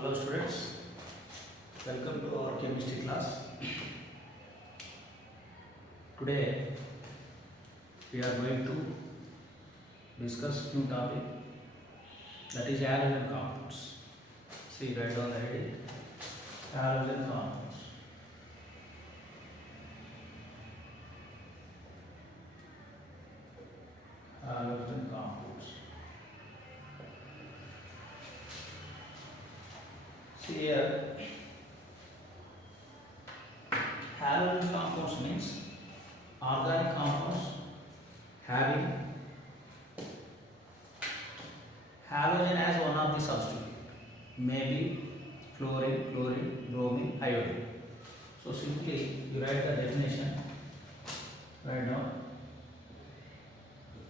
Hello students, welcome to our chemistry class. Today we are going to discuss new topic, that is halogen compounds. See, write down the heading, halogen compounds. Halogen compounds. See here, halogen compounds means organic compounds having halogen as one of the substitute, maybe fluorine, chlorine, bromine, iodine. So simply you write the definition right now.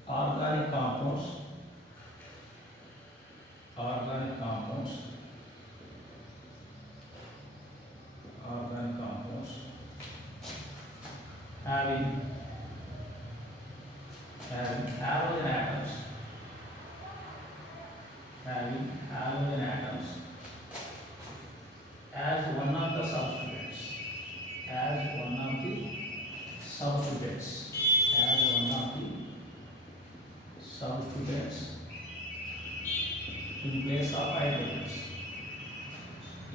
Organic compounds, organic compounds, organic compounds having halogen atoms, having halogen atoms as one of the substituents, as one of the substituents, as one of the substituents in place of hydrogens,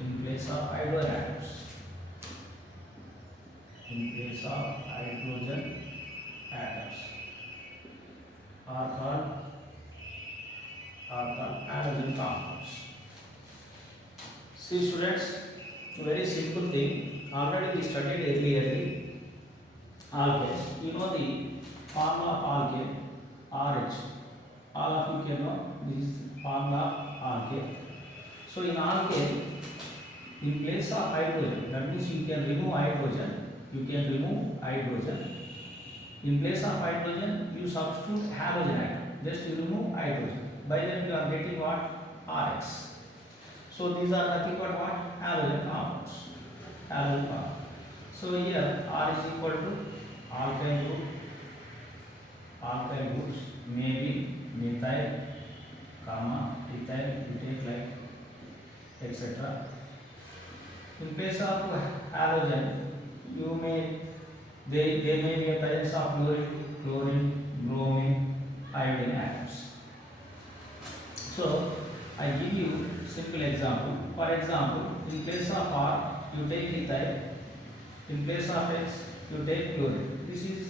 in place of hydrogen atoms, in place of hydrogen atoms are called halogen compounds. See students, a very simple thing. Already we studied earlier alkanes. You know the formula of alkane, RH. All of you can know this is formula of alkane. So in alkane, in place of hydrogen, that means you can remove hydrogen. You can remove hydrogen. In place of hydrogen, you substitute halogen atom. Just you remove hydrogen. By then you are getting what? RX. So these are nothing but what? Halogen compounds. Halogen compounds. So here R is equal to alkyl group. Alkyl groups may be methyl, comma, ethyl, you take like etc. In place of halogen, you may they may be a presence of fluorine, chlorine, bromine, iodine atoms. So I give you simple example. For example, in place of R, you take ethyl. In place of X, you take chlorine. This is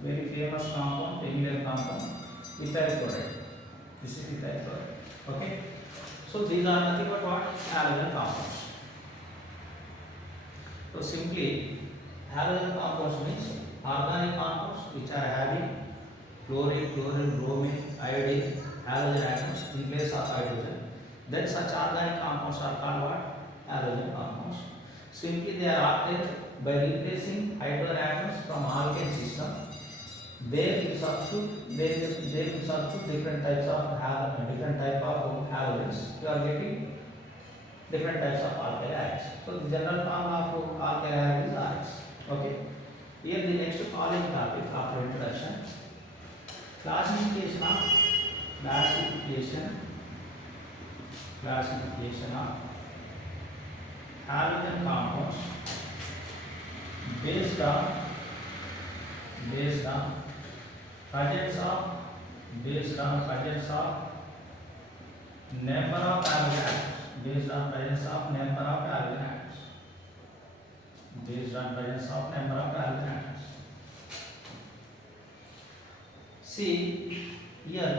very famous compound, familiar compound, ethyl chloride. This is ethyl chloride. Okay. So these are nothing but what? Halogen compounds. So simply, halogen compounds means organic compounds which are having chlorine, bromine, iodine, halogen atoms in place of hydrogen. Then such organic compounds are called what? Halogen compounds. Simply they are obtained by replacing hydrogen atoms from alkane system. They will substitute different types of halogens. You are getting different types of alkyl halides. So the general formula of alkyl halide is RX. Okay. Here the next following topic after introduction. Classification of halogen compounds based on presence of number of halogen atoms, based on presence of number of halogen atoms, based on presence of number of halogen atoms. See here,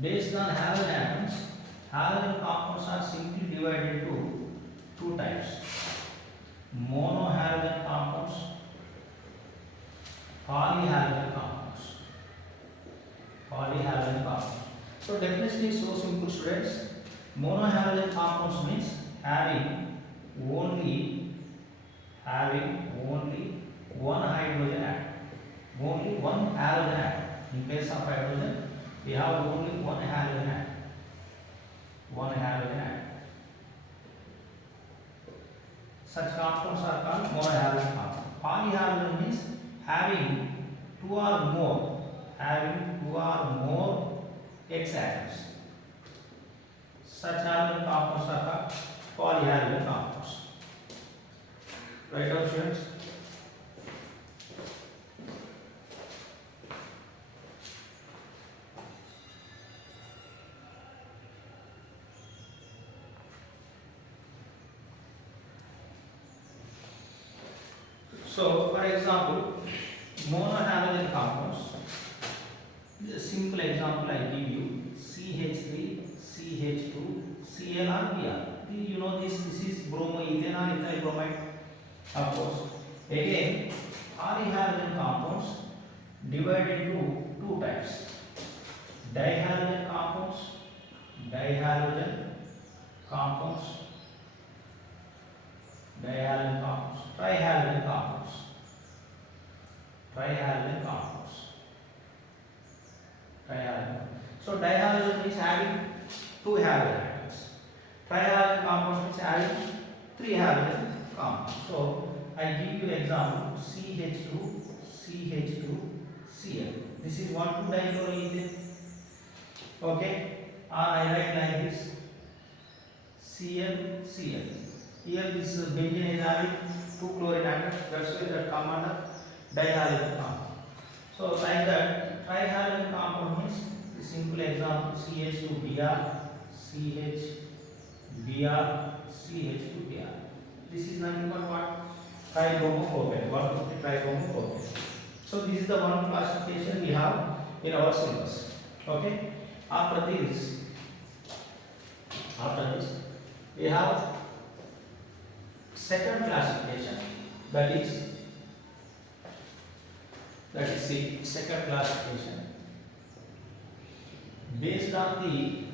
based on halogen atoms, halogen compounds are simply divided into two types: monohalogen compounds, polyhalogen compounds. Polyhalogen compounds. So definition is so simple, students. Monohalogen compounds means having only one hydrogen atom, only one halogen atom. In place of hydrogen, we have only one halogen atom. One halogen atom. Such compounds are called monohalogen compounds. Polyhalogen means having two or more X atoms. Such halogen compounds are called polyhalogen compounds. Right down, students. So, for example, monohalogen compounds. A simple example I give you: CH3, CH2, Cl or Br. You know this. This is bromoethane or ethyl bromide. Of course. Again, polyhalogen compounds divided into two types: dihalogen compounds, dihalogen compounds, dihalogen compounds, trihalogen compounds, trihalogen compounds, trihalogen. So dihalogen is having two halogen atoms. Trihalogen compounds is having three halogen compounds. So I give you example: CH2, CH2, Cl. This is 1,2-dichloroethane. Okay, or I write like this: Cl, Cl. Here this benzene is having two chlorine atoms. That's why that come under dihalogen compound. So like that, trihalogen compound means the simple example: CH2Br, CH, Br, CH2Br. This is nothing but what? Tribromopropanate. What is the tribromopropanate? So this is the one classification we have in our syllabus. Okay. After this, we have second classification. That is the second classification based on the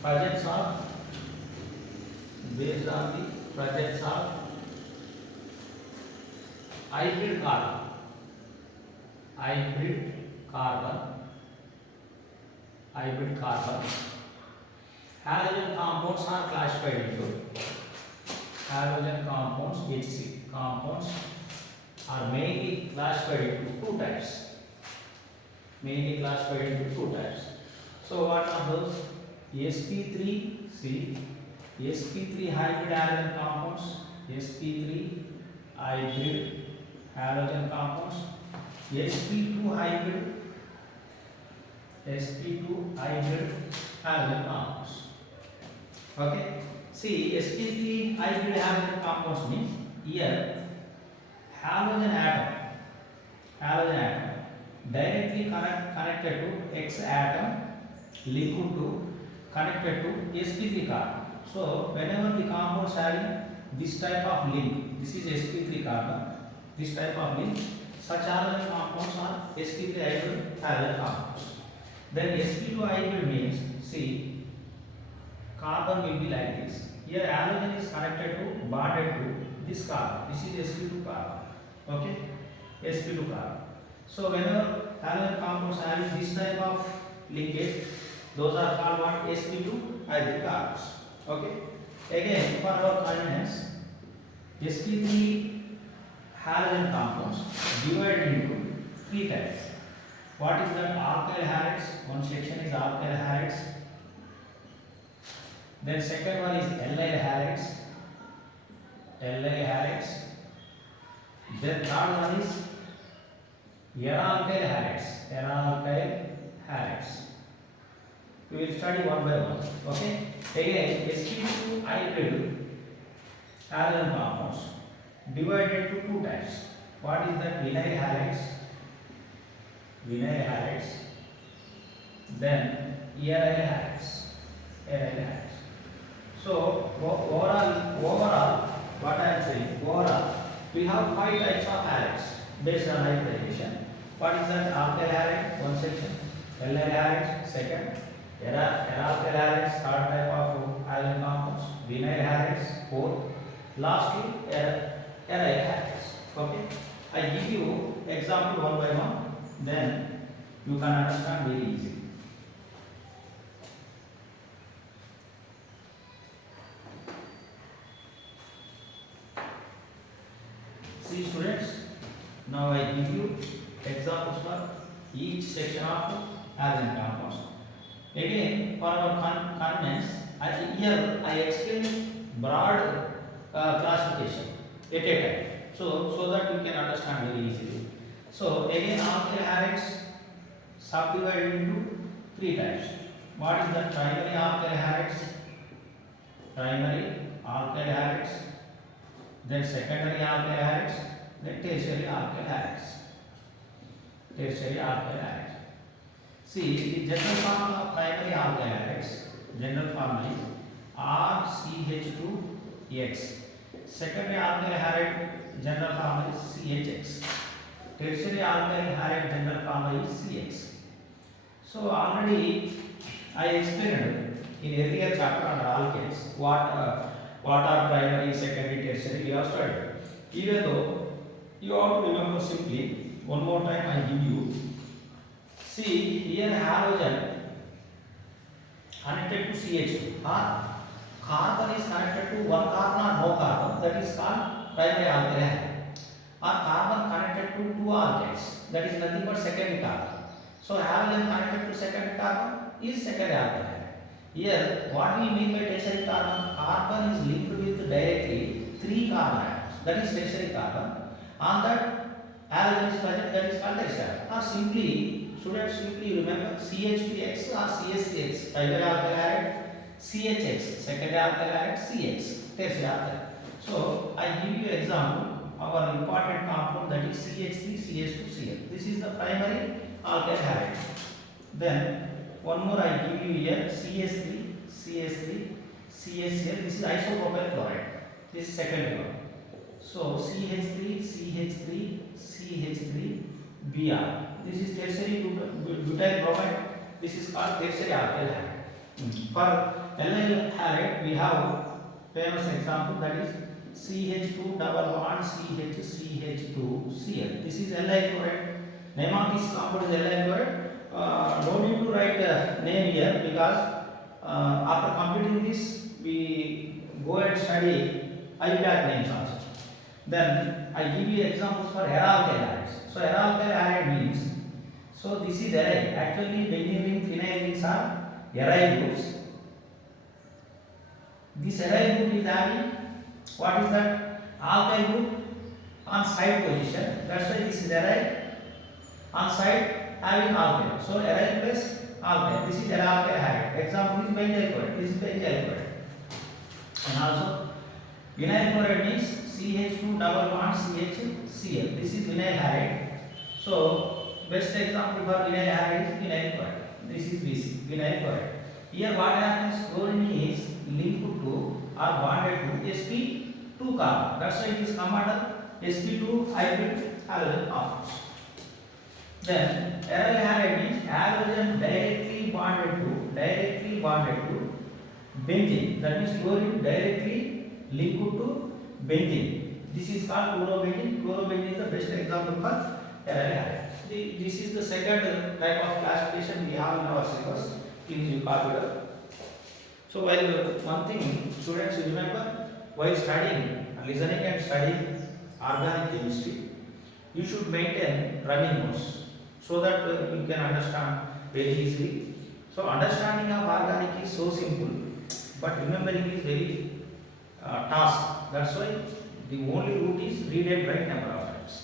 presence of hybrid carbon. Halogen compounds are classified into halogen compounds. HC compounds are mainly classified into two types. So what are those? sp3 hybrid halogen compounds, sp3 hybrid halogen compounds, sp2 hybrid halogen compounds. Okay. See, sp3 hybrid halogen compounds means here halogen atom directly connected to X atom linked to connected to sp3 carbon. So whenever the compounds having this type of link, this is sp3 carbon, this type of link, such halogen compounds are sp3 hybrid halogen compounds. Then sp2 hybrid means, see, carbon will be like this. Here halogen is connected to, bonded to this carbon. This is sp2 carbon. Okay, sp2 carbon. So whenever halogen compounds having this type of linkage, those are called what? sp2 hybrid carbons. Okay. Again, for our convenience, sp3 halogen compounds divided into three types. What is that? Alkyl halides. One section is alkyl halides. Then second one is allyl halides. Then third one is aryalkyl halides. We will study one by one. Okay. Again, sp2 hybrid halogen compounds divided into two types. What is that? Vinyl halides. Then aryl halides. So overall, what I am saying, we have five types of halides based on hybridization. What is that? Alkyl halide, one section; allyl halide, second; aryalkyl halides, third type of halogen compounds; vinyl halides, fourth; lastly aryl halides. Okay, I give you example one by one, then you can understand very easily. See students, now I give you examples for each section of halogen compounds. Again, for our convenience, here I explain broad classification at a time. So that you can understand very easily. So again, alkyl halides subdivided into three types. What is the primary alkyl halides? Primary alkyl halides, then secondary alkyl halides, then tertiary alkyl halides. Tertiary alkyl halides. See, the general formula of primary alkyl halides, general formula is RCH2X. Secondary alkyl halide, general formula is CHX. Tertiary alkyl halide, general formula is CX. So already I explained in earlier chapter on alkanes what are primary, secondary, tertiary we have studied. Even though you have to remember simply one more time I give you. See here halogen connected to CH2 or carbon is connected to one carbon or no carbon, that is called primary alkyl halide. Or carbon connected to two alkanes, that is nothing but secondary carbon. So halogen connected to secondary carbon is secondary alkyl halide. Here what we mean by tertiary carbon? Carbon is linked with directly three carbon atoms, that is tertiary carbon. On that halogen is present, that is called tertiary. Or simply students simply remember CH2X or CH3X primary alkyl halide, CHX secondary alkyl halide, CX tertiary alkyl. So I give you example our important compound, that is CH3 CH2 Cl. This is the primary alkyl halide. Then one more I give you here CH3 CH3 CHCl. This is isopropyl chloride. This is secondary one. So CH3 CH3 CH3 Br. This is tertiary butyl bromide. This is called tertiary alkyl halide. For allyl halide we have famous example, that is CH2 double bond CH CH2Cl. This is allyl chloride. Name of this compound is allyl chloride. No need to write name here because after completing this we go and study IUPAC names also. Then I give you examples for alkyl halides. So alkyl halide means, so this is aryl. Actually benzene ring, phenyl rings are aryl groups. This aryl group is having, what is that? Alkyl group on side position. That's why this is aryl. On side having alkyl. So aryl plus alkyl. This is alkyl halide. Example is benzyl chloride. This is benzyl chloride. And also vinyl chloride means CH2 double bond CHCl. This is vinyl halide. So best example for vinyl halide is vinyl chloride. This is vinyl chloride. Here what happens? Chlorine is linked to or bonded to sp2 carbon. That's why it is come under sp2 hybrid halogen compounds. Then aryl halide means halogen directly bonded to benzene. That means chlorine directly linked to benzene. This is called chlorobenzene. Chlorobenzene is the best example for aryl halide. This is the second type of classification we have in our syllabus. Please you copy it. So while one thing students remember, while studying, listening and studying organic chemistry, you should maintain running notes so that you can understand very easily. So understanding of organic is so simple, but remembering is very task. That's why the only route is read and write number of times.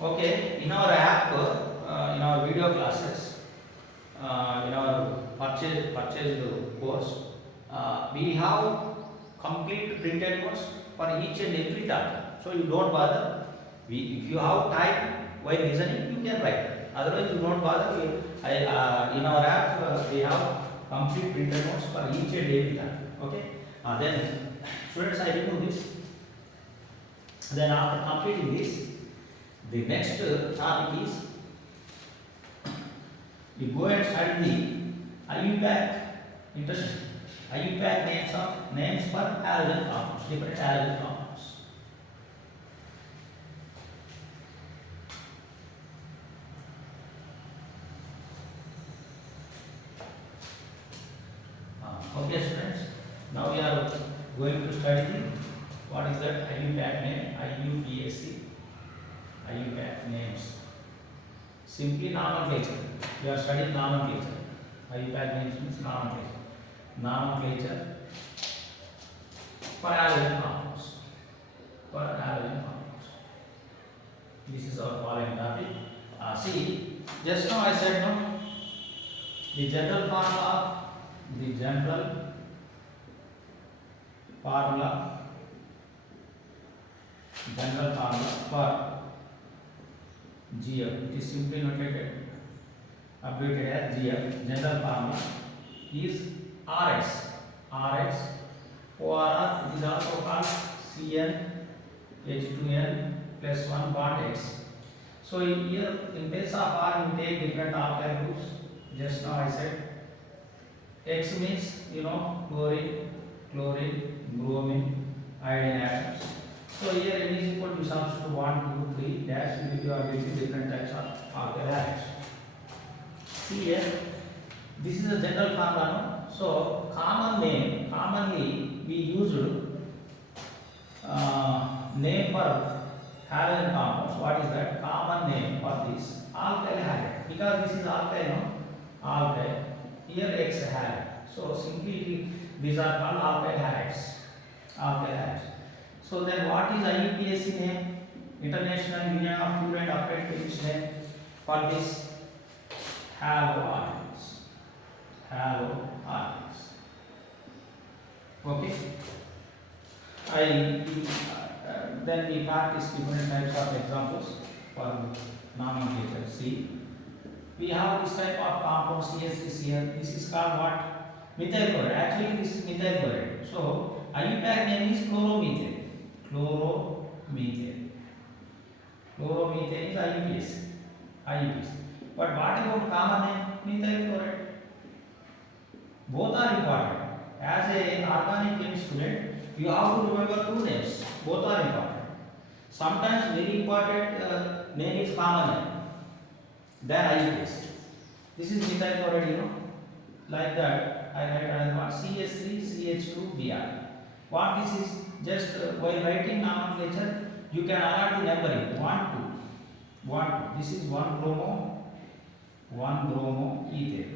Okay, in our app, in our video classes, in our purchased course, we have complete printed notes for each and every topic. So you don't bother. If you have time while listening, you can write. Otherwise, you don't bother. In our app, we have complete printed notes for each and every topic. Okay. Then students, I remove this. Then after completing this, the next topic is we go and study the IUPAC interesting. IUPAC names for halogen compounds, different halogen compounds. Okay, students. Now we are going to study what is that IUPAC name, IUPAC, IUPAC names. Simply nomenclature. We are studying nomenclature. IUPAC names means nomenclature. Nomenclature for halogen compounds. For halogen compounds. This is our following topic. See, just now I said no. The general formula for GF. It is simply notated, updated as GF. General formula is RS. RS. ORR is also called CN H2N plus 1 bond X. So here in place of R we take different alkyl groups. Just now I said X means chlorine, bromine, iodine atoms. So here N is equal to substitute 1, 2, 3 dash you are getting different types of alkyl halides. See here, this is a general formula. No? So commonly we used name for halogen compounds. What is that? Common name for this alkyl halide, because this is alkyl, no? Alkyl. Here X halide. So simply these are called alkyl halides. Alkyl halides. So then what is IUPAC name? International Union of Pure and Upright Chemists name for this? Haloargons. Haloargons. Okay. Then we practice different types of examples for nomenclature. See, we have this type of compound CH3 here. This is called what? Methyl chloride. Actually, this is methyl chloride. So, IUPAC name is chloromethane. Chloromethane. Chloromethane is IUPAC. But what about common name? Methyl chloride. Both are important. As an organic chemistry student, you have to remember two names. Both are important. Sometimes very important name is common name. Then IUPAC. This is methyl chloride, Like that, I write another one CH3, CH2, Br. What this is, just while writing nomenclature, you can allot the numbering 1, 2. This is 1 bromo, ethane.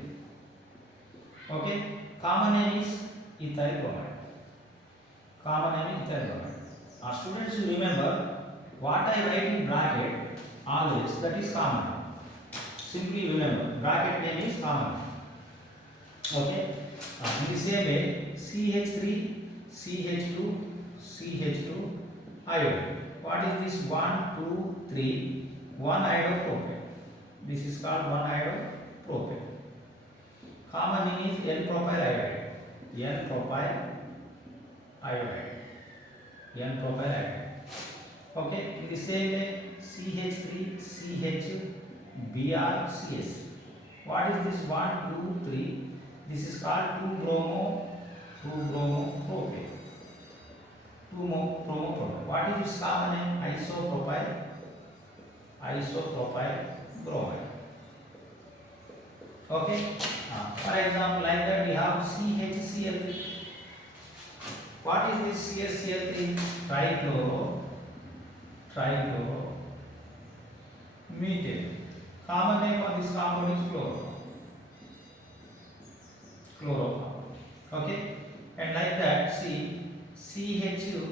Okay, common name is ethyl bromide. Students, you remember what I write in bracket always, that is common. Simply remember, bracket name is common. Okay, in the same way, CH3, CH2, iodine. What is this? 1, 2, 3, 1 iodo-propane. This is called 1 iodo-propane. Common name is N-propyl iodide. Okay, in the same way, CH3, Br, CS. What is this? 1, 2, 3. This is called 2-bromo propane. What is this common name? Isopropyl bromide. Okay. For example, like that we have CHCl3. What is this CHCl3? Trichloro methane. Common name for this compound is chloro. Okay, and like that, see CH2Cl,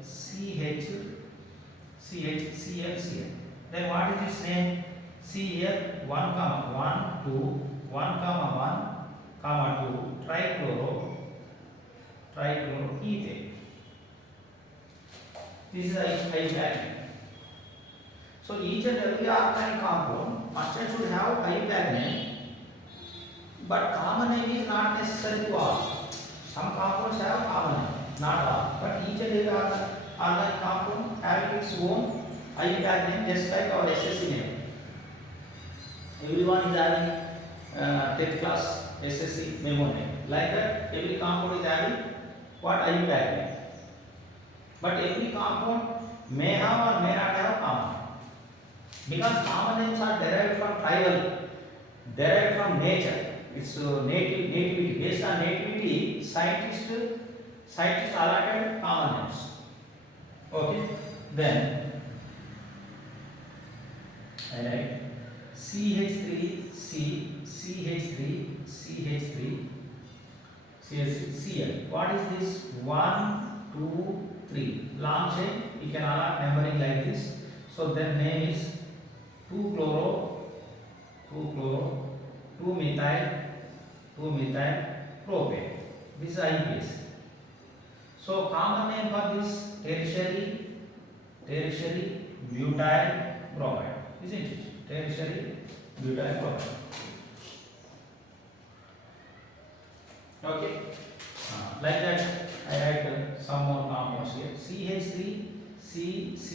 CHCl. Then what is its name? See here 1, 1, 2, 1, 2, trichloroethane. This is IUPAC. So each and every organic compound must and should have IUPAC name. But common name is not necessary to all. Some compounds have common name, not all. But each and every organic compound have its own IUPAC name, just like our SSC name. Everyone is having 10th class SSC memo name. Like that, every compound is having what IUPAC name. But every compound may have or may not have common. Because common names are derived from tribal, derived from nature. It's nativity. Based on nativity, scientists allotted common names. Okay. Then I write CH3 C CH3 CH3 Cl. What is this? 1, 2, 3. Long chain. You can allot numbering like this. So their name is 2-chloro, 2-chloro, 2-methyl propane. This is IUPAC. So common name for this tertiary butyl bromide, isn't it? Tertiary butyl bromide. Okay. Like that, I write some more compounds here. CH3, CH3,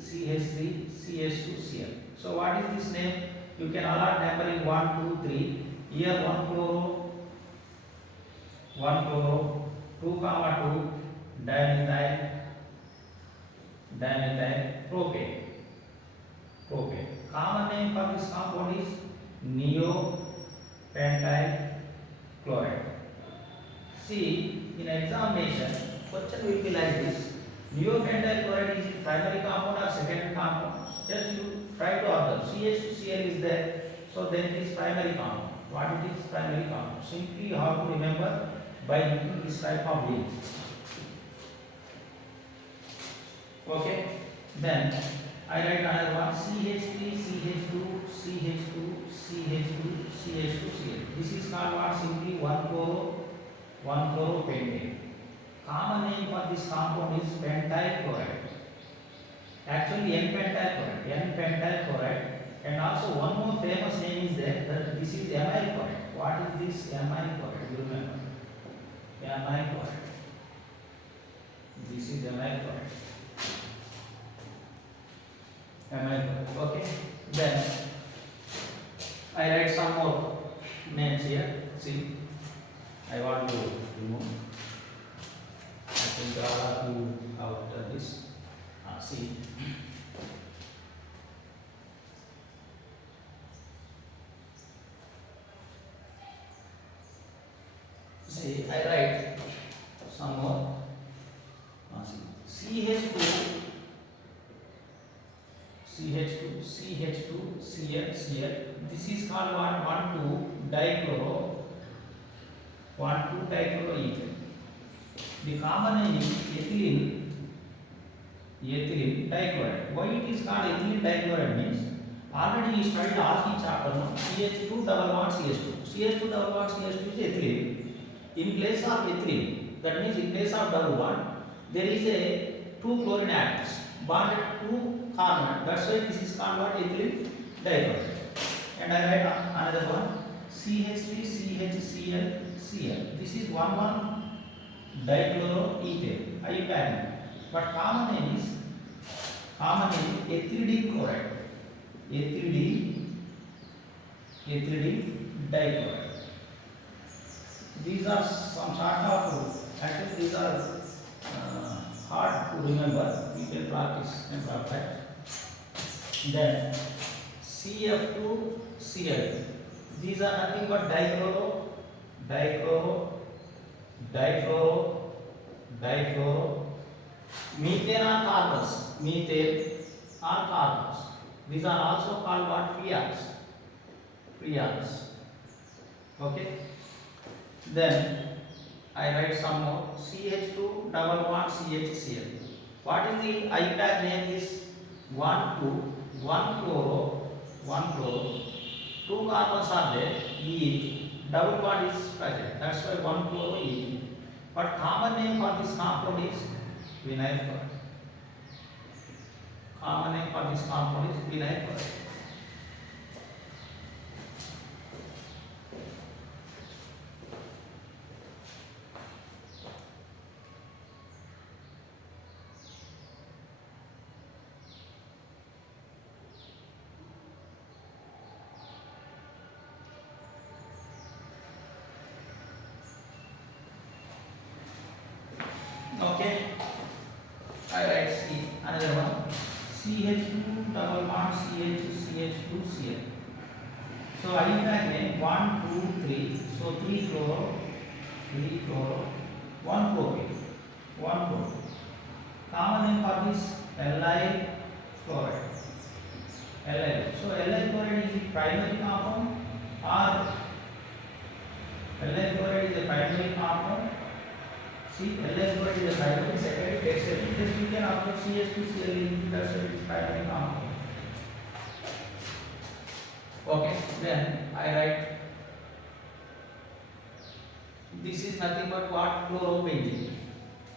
CH3, CH2, Cl. So what is this name? You can allot numbering 1, 2, 3. Here 1-chloro, 1-chloro, 2, 2 dimethyl propane. Common name for this compound is neopentyl chloride. See, in examination, question will be like this: neopentyl chloride is it primary compound or secondary compound? Just you try to observe. CH2Cl is there, so then it is primary compound. What it is primary compound? Simply you have to remember by using this type of link. Okay. Then I write another one: CH3, CH2, CH2, CH2, CH2, Cl. This is called what? Simply 1-chloropentane. Common name for this compound is pentyl chloride. Actually, N-pentyl chloride. And also one more famous name is there. That this is amyl chloride. What is this amyl chloride? You remember? Amyl chloride. This is amyl chloride. Okay. Then I write some more names here. See, I want to remove. I think all of you have done this. See. See, I write some more. CH2, Cl. This is called what? 1,2-dichloroethane. The common name is ethylene dichloride. Why it is called ethylene dichloride means already you studied all the chapter. No? CH2 double bond CH2. CH2 double bond CH2 is ethylene. In place of ethylene, that means in place of double bond, there is a 2 chlorine atoms bonded to carbon. That's why this is called what? Ethylene dichloride. And I write another one: CH3 CHCl. This is 1,1-dichloroethane, IUPAC. But common name is ethylene chloride. Ethylene dichloride. These are some sort of, actually these are hard to remember. You can practice and practice. Then CF2Cl. These are nothing but dichloro. Methane or carbons. These are also called what? Priols. Okay. Then I write some more: CH2 double bond CHCl. What is the IUPAC name? Is 1,2-1-chloro. 2 carbons are there. Eth. Double bond is present. That's why 1-chloroethene. But common name for this compound is vinyl chloride. Common name for this compound is vinyl chloride. Okay, I write C. Another one: CH2 double bond CH2Cl. So IUPAC में 1, 2, 3. So 3 chloro, 1 propane, 1 propane. Common name for this Li chloride. Li. So Li chloride is the primary compound or Li chloride is a primary compound. See, Li chloride is a primary, secondary, tertiary. Just you can observe CH2Cl that's its primary compound. Okay, then I write this is nothing but what? Chlorobenzene.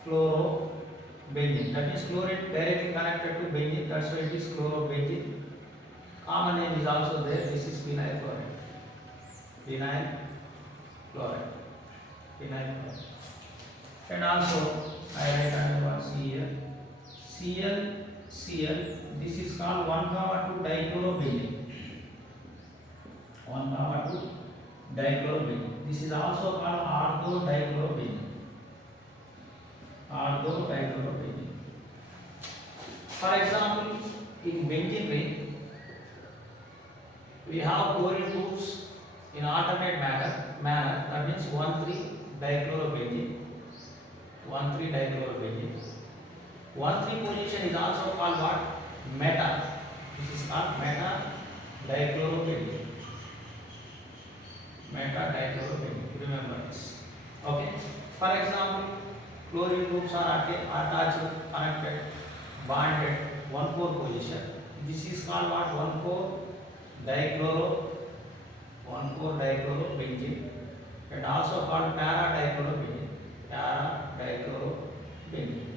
Chlorobenzene. That means chloride directly connected to benzene. That's why it is chlorobenzene. Common name is also there. This is phenyl chloride. Phenyl chloride. Phenyl chloride. And also I write under one Cl. Cl. This is called 1,2 dichlorobenzene. 1,2 dichlorobenzene. This is also called orthodichlorobenzene. Orthodichlorobenzene. For example, in benzene ring, we have chlorine groups in alternate manner. That means 1,3 dichlorobenzene. 1,3 dichlorobenzene. 1,3 position is also called what? Meta. This is called meta dichlorobenzene. Meta dichlorobenzene. Remember this. Okay. For example, chlorine groups are attached, connected, bonded, 1,4 position. This is called what? 1,4 dichlorobenzene, and also called para dichlorobenzene. Para dichlorobenzene.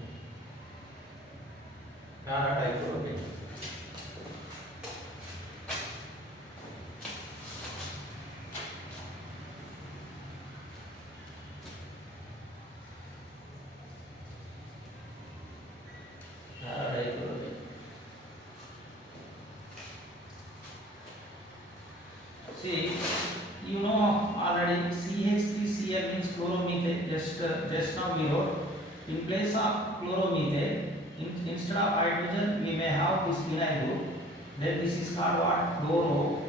See, you know already CH3Cl means chloromethane. Just now we wrote in place of chloromethane, instead of hydrogen we may have this phenyl group. Then this is called what? Chloro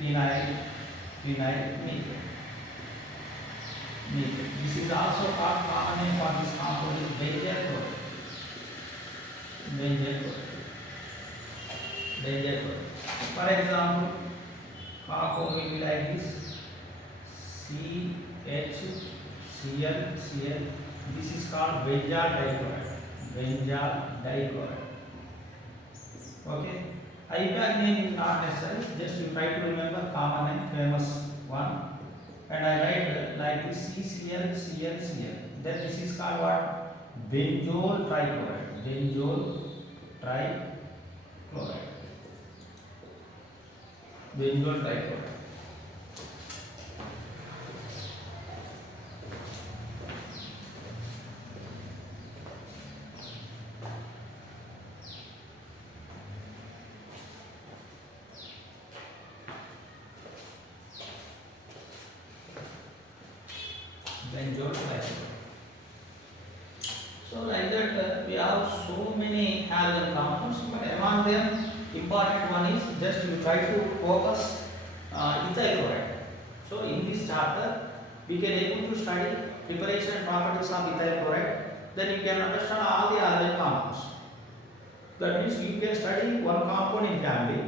phenyl methane. This is also called common name for this compound is benzyl chloride. For example, compound will be like this: CHCl. This is called benzyl dichloride. Okay. IUPAC name is not necessary. Just you try to remember common and famous one. And I write like this: CCl. Then this is called what? Benzol trichloride. Benzol trichloride. Benzol trichloride. So like that we have so many halogen compounds, but among them important one is just you try to focus ethyl chloride. So in this chapter we can able to study preparation and properties of ethyl chloride. Then you can understand all the halogen compounds. That means you can study one compound in family.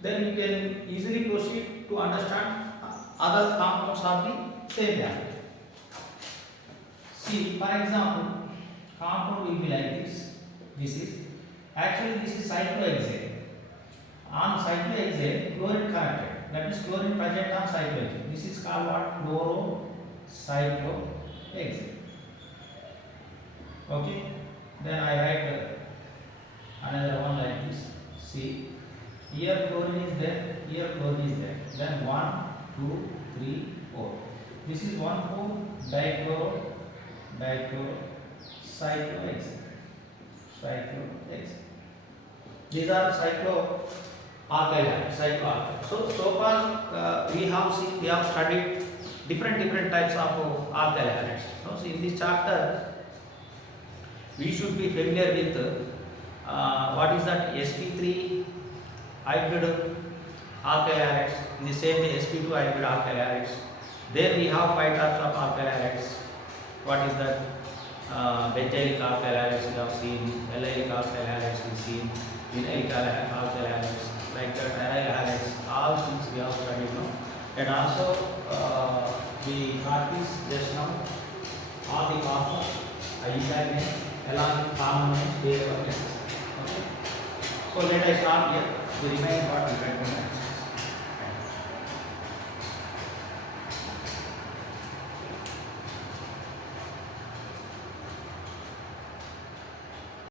Then you can easily proceed to understand other compounds of the same family. See, for example, compound will be like this. This is cyclohexane. On cyclohexane, chlorine connected. That is chlorine present on cyclohexane. This is called what? Chlorocyclohexane. Okay. Then I write another one like this. See, here chlorine is there. Here chlorine is there. Then 1, 2, 3, 4. This is 1,4 cyclohexane. These are cycloalkyl. So far we have studied different types of alkyl halides. So in this chapter we should be familiar with what is that sp3 hybrid alkyl halides. In the same way, sp2 hybrid alkyl halides. There we have 5 types of alkyl halides. What is that? Benzylic alkyl halides we have seen, allylic alkyl halides we have seen, vinylic alkyl halides, like that, aryl halides. All things we have studied now. And also we practice just now all the compounds, exact name, along with common names, they were necessary. Okay. So let us start here. The remaining part we can do next.